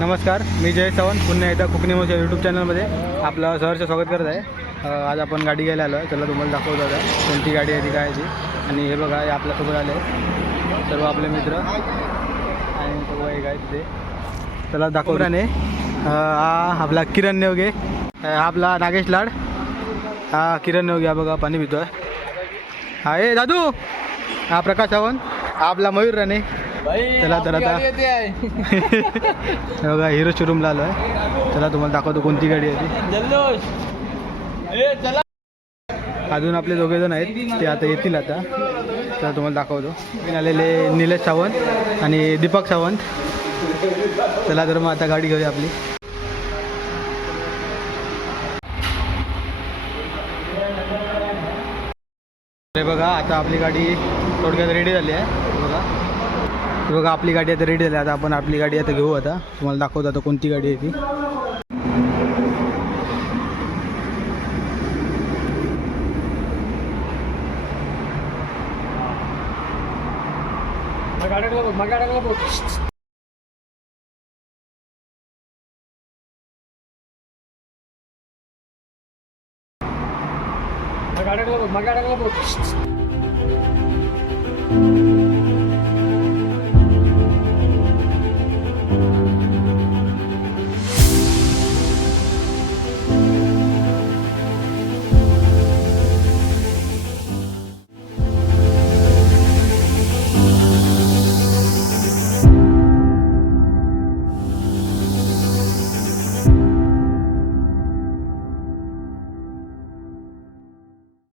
नमस्कार, मी जय चव्हाण पुन्हा एकदा कोकणीमोच्या यूट्यूब चॅनलमध्ये आपलं सहर्ष स्वागत करत आहे। आज आपण गाडी घ्यायला आलो आहे, चला तुम्हाला दाखवतो आता कोणती गाडी आहे ती काय ती। आणि हे बघा, हे आपल्यासोबत आले सर्व आपले मित्र आणि सर्व एक आहे तिथे, चला दाखवताने। हा आपला किरण नेवगे, हा आपला नागेश लाड, हा किरण नेवगे, हा बघा पाणी पितो आहे। हा ए दादू, हा प्रकाश सावंत, हा आपला मयूर राणे। चला तर आता बघा हिरो शोरूमला आलो आहे, चला तुम्हाला दाखवतो कोणती गाडी आहे ती। अजून आपले दोघे जण आहेत, ते आता येतील आता, चला तुम्हाला दाखवतो। आलेले निलेश सावंत आणि दीपक सावंत। चला तर मग आता गाडी घेऊया आपली। हे बघा, आता आपली गाडी थोडक्यात रेडी झाली आहे। बघा आपली गाडी आता रेडी झाली, आता आपण आपली गाडी आता घेऊ। आता तुम्हाला दाखवतो आता कोणती गाडी आहे ती। गाड्या